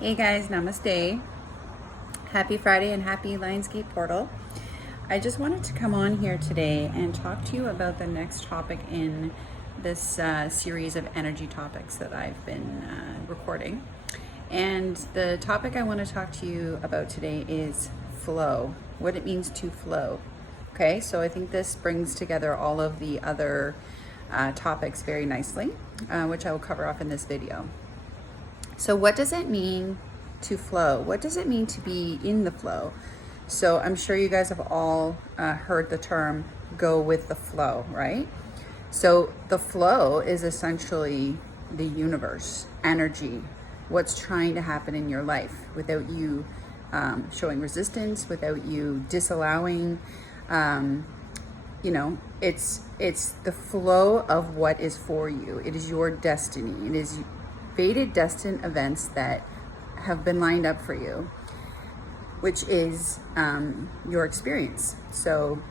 Hey guys, namaste. Happy Friday and happy Lionsgate Portal. I just wanted to come on here today and talk to you about the next topic in this series of energy topics that I've been recording. And the topic I want to talk to you about today is flow, what it means to flow. Okay, so I think this brings together all of the other topics very nicely, which I will cover off in this video. So what does it mean to flow? What does it mean to be in the flow? So I'm sure you guys have all heard the term go with the flow, right? So the flow is essentially the universe, energy, what's trying to happen in your life without you showing resistance, without you disallowing. It's the flow of what is for you. It is your destiny. It is fated, destined events that have been lined up for you, which is your experience. So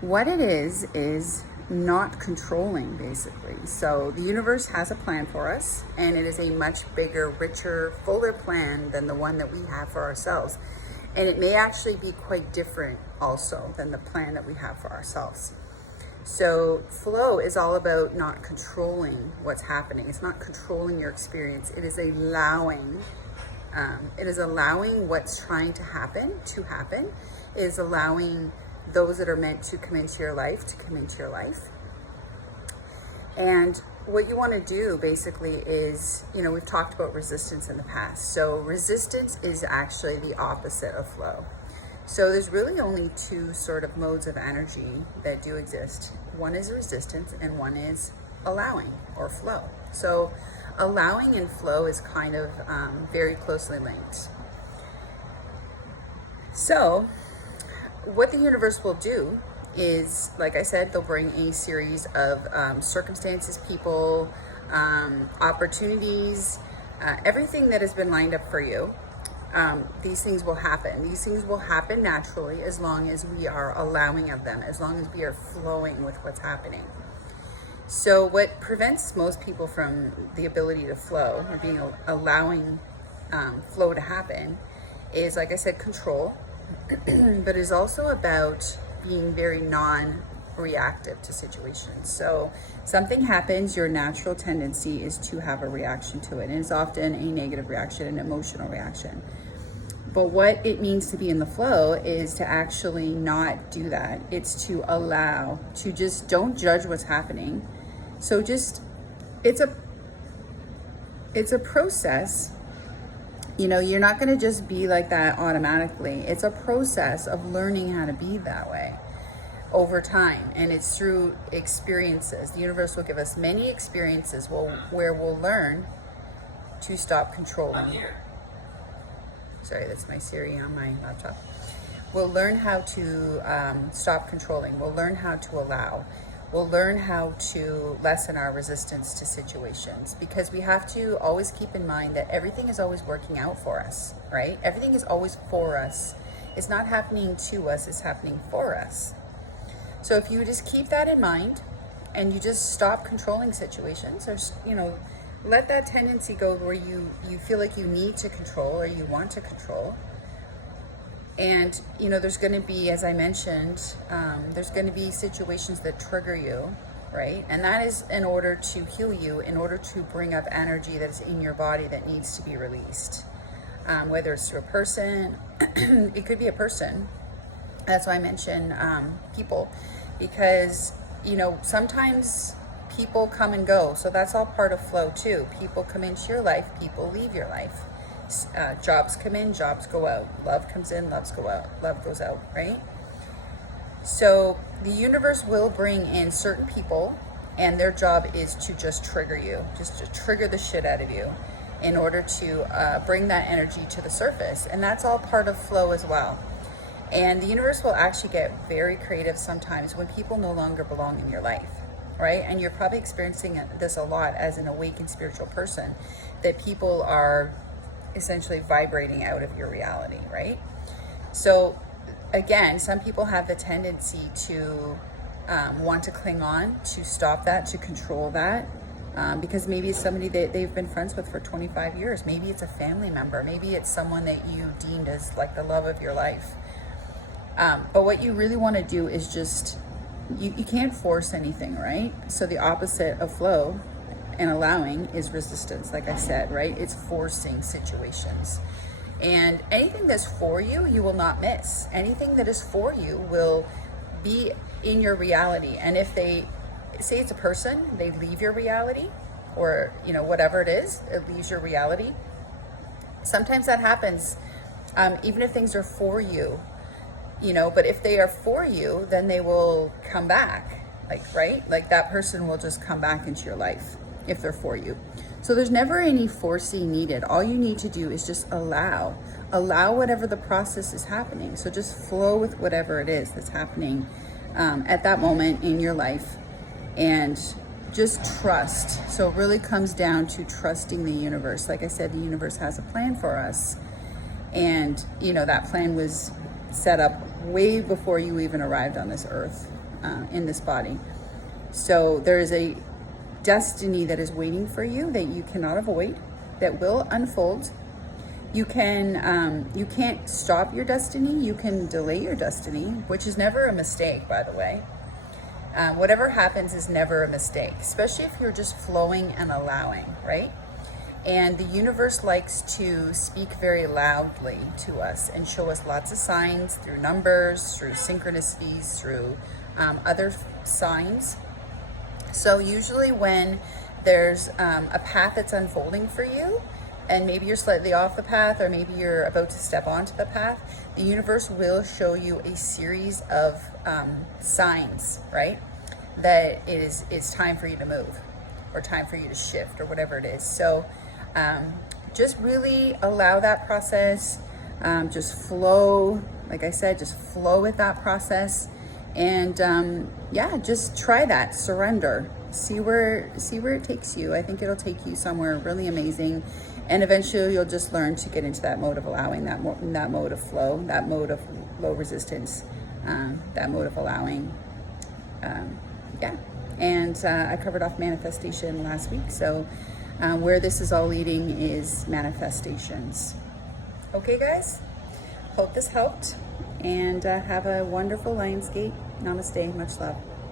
what it is not controlling, basically. So the universe has a plan for us, and it is a much bigger, richer, fuller plan than the one that we have for ourselves. And it may actually be quite different also than the plan that we have for ourselves. So flow is all about not controlling what's happening. It's not controlling your experience. It is allowing. It is allowing what's trying to happen. It is allowing those that are meant to come into your life to come into your life. And what you want to do basically is, we've talked about resistance in the past. So resistance is actually the opposite of flow. So there's really only two sort of modes of energy that do exist. One is resistance and one is allowing or flow. So allowing and flow is kind of very closely linked. So what the universe will do is, like I said, they'll bring a series of circumstances, people, opportunities, everything that has been lined up for you. These things will happen. These things will happen naturally as long as we are allowing of them, as long as we are flowing with what's happening. So what prevents most people from the ability to flow or being allowing flow to happen is, like I said, control, but is also about being very non-reactive to situations. So something happens, your natural tendency is to have a reaction to it, and it's often a negative reaction, an emotional reaction. But what it means to be in the flow is to actually not do that. It's to allow, to just don't judge what's happening. So just, it's a process. You're not going to just be like that automatically. It's a process of learning how to be that way over time. And it's through experiences. The universe will give us many experiences where we'll learn to stop controlling. Sorry, that's my Siri on my laptop. We'll learn how to stop controlling. We'll learn how to allow. We'll learn how to lessen our resistance to situations, because we have to always keep in mind that everything is always working out for us, right? Everything is always for us. It's not happening to us, it's happening for us. So if you just keep that in mind and you just stop controlling situations, or, let that tendency go where you feel like you need to control or you want to control. And, there's going to be, as I mentioned, there's going to be situations that trigger you, right? And that is in order to heal you, in order to bring up energy that's in your body that needs to be released. Whether it's through a person, it could be a person. That's why I mention people, because, sometimes people come and go. So that's all part of flow too. People come into your life, people leave your life. Jobs come in, jobs go out. Love comes in, love goes out, right? So the universe will bring in certain people, and their job is to just trigger you, just to trigger the shit out of you in order to bring that energy to the surface. And that's all part of flow as well. And the universe will actually get very creative sometimes when people no longer belong in your life. Right? And you're probably experiencing this a lot as an awakened spiritual person, that people are essentially vibrating out of your reality, right? So again, some people have the tendency to want to cling on, to stop that, to control that. Because maybe it's somebody that they've been friends with for 25 years. Maybe it's a family member. Maybe it's someone that you deemed as like the love of your life. But what you really want to do is just, you can't force anything, right? So the opposite of flow and allowing is resistance, like I said, right? It's forcing situations. And anything that's for you, you will not miss. Anything that is for you will be in your reality. And if they say it's a person, they leave your reality, or whatever it is, it leaves your reality. Sometimes that happens, even if things are for you, but if they are for you, then they will come back, right? Like that person will just come back into your life if they're for you. So there's never any forcing needed. All you need to do is just allow whatever the process is happening. So just flow with whatever it is that's happening at that moment in your life, and just trust. So it really comes down to trusting the universe. Like I said, the universe has a plan for us, and that plan was set up way before you even arrived on this earth, in this body. So there is a destiny that is waiting for you that you cannot avoid, that will unfold. You can't stop your destiny. You can delay your destiny, which is never a mistake, by the way. Whatever happens is never a mistake, especially if you're just flowing and allowing, right? And the universe likes to speak very loudly to us and show us lots of signs through numbers, through synchronicities, through other signs. So usually when there's a path that's unfolding for you, and maybe you're slightly off the path, or maybe you're about to step onto the path, the universe will show you a series of signs, right? That it's time for you to move, or time for you to shift, or whatever it is. So just really allow that process. Just flow, like I said, just flow with that process. And just try that. Surrender. See where it takes you. I think it'll take you somewhere really amazing. And eventually you'll just learn to get into that mode of allowing, that mode of flow, that mode of low resistance, that mode of allowing. And I covered off manifestation last week. So where this is all leading is manifestations. Okay, guys? Hope this helped. And have a wonderful Lionsgate. Namaste. Much love.